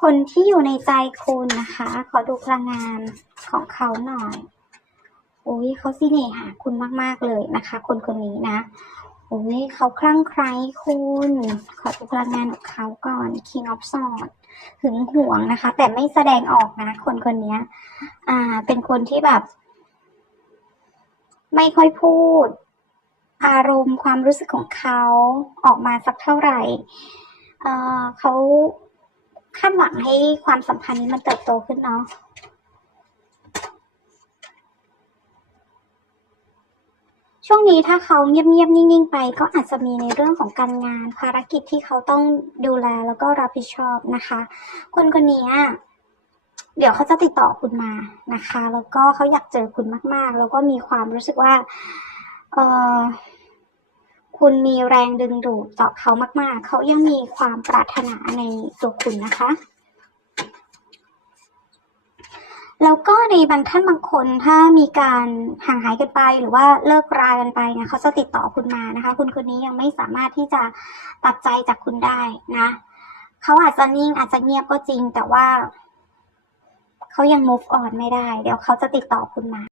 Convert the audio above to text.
คนที่อยู่ในใจคุณนะคะ ขอดูพลังงานของเขาหน่อยอุ้ยเขาสิเนหาคุณมาก ๆ เลยนะคะ คนคนนี้นะอุ้ยเขาคลั่งไคล้คุณ ขอดูพลังงานของเขาก่อน King of Swords หึงหวงนะคะ แต่ไม่แสดงออกนะ คนคนนี้อ่า เป็นคนที่แบบ ไม่ค่อยพูด อารมณ์ความรู้สึกของเขาออกมาสักเท่าไหร่ เออเขา คาดหวังให้ความสัมพันธ์นี้มันเติบโตขึ้นเนาะช่วงนี้ถ้าเขาเงียบๆนิ่งๆไป ก็อาจจะมีในเรื่องของการงาน ภารกิจที่เขาต้องดูแลแล้วก็รับผิดชอบนะคะ คนคนนี้เดี๋ยวเขาจะติดต่อคุณมานะคะ แล้วก็เขาอยากเจอคุณมาก ๆ แล้วก็มีความรู้สึกว่า เออ คุณมีแรงดึงดูดต่อเขามาก ๆ เขายังมีความปรารถนาในตัวคุณนะคะ แล้วก็ในบางท่านบางคนถ้ามีการห่างหายกันไปหรือว่าเลิกรากันไปนี่ยเขาจะติดต่อคุณมานะคะ คุณคนนี้ยังไม่สามารถที่จะตัดใจจากคุณได้นะเขาอาจจะนิ่งอาจจะเงียบก็จริง แต่ว่าเขายัง move on ไม่ได้ เดี๋ยวเขาจะติดต่อคุณมา